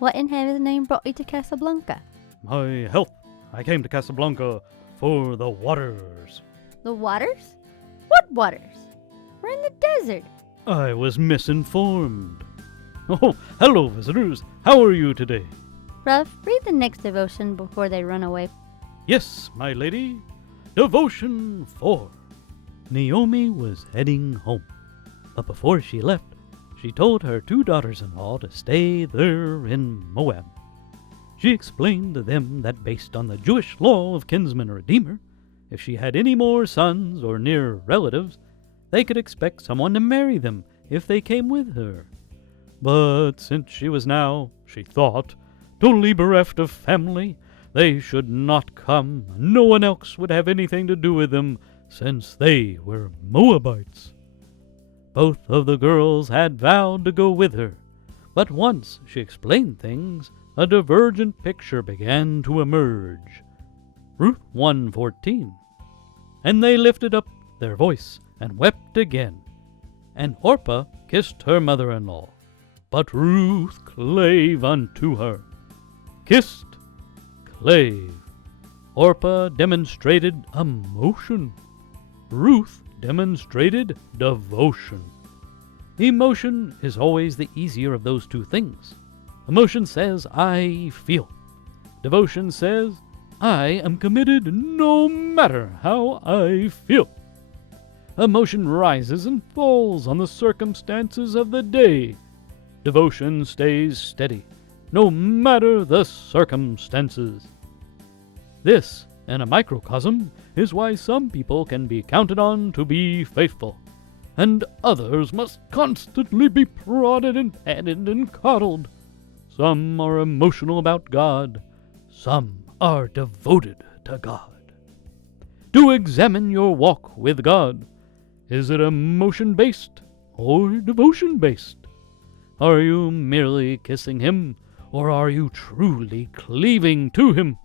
What in heaven's name brought you to Casablanca? My health. I came to Casablanca for the waters. The waters? What waters? We're in the desert. I was misinformed. Oh, hello, visitors. How are you today? Ruff, read the next devotion before they run away. Yes, my lady. Devotion 4. Naomi was heading home, but before she left, she told her 2 daughters-in-law to stay there in Moab. She explained to them that based on the Jewish law of kinsman redeemer, if she had any more sons or near relatives, they could expect someone to marry them if they came with her. But since she was now, she thought, totally bereft of family, they should not come, and no one else would have anything to do with them, since they were Moabites. Both of the girls had vowed to go with her, but once she explained things, a divergent picture began to emerge. Ruth 1:14. And they lifted up their voice and wept again. And Orpah kissed her mother-in-law, but Ruth clave unto her. Kissed, clave. Orpah demonstrated emotion. Ruth demonstrated devotion. Emotion is always the easier of those 2 things. Emotion says, I feel. Devotion says, I am committed no matter how I feel. Emotion rises and falls on the circumstances of the day. Devotion stays steady, no matter the circumstances. This, in a microcosm, is why some people can be counted on to be faithful, and others must constantly be prodded and petted and coddled. Some are emotional about God, some are devoted to God. Do examine your walk with God. Is it emotion-based or devotion-based? Are you merely kissing Him, or are you truly cleaving to Him?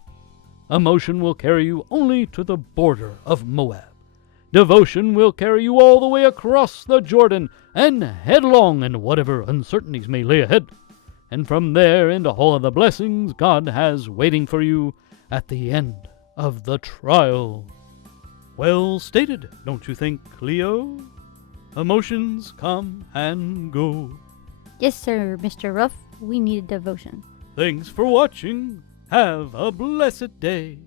Emotion will carry you only to the border of Moab. Devotion will carry you all the way across the Jordan and headlong in whatever uncertainties may lay ahead, and from there into all of the blessings God has waiting for you at the end of the trial. Well stated, don't you think, Cleo? Emotions come and go. Yes, sir, Mr. Ruff. We need a devotion. Thanks for watching. Have a blessed day.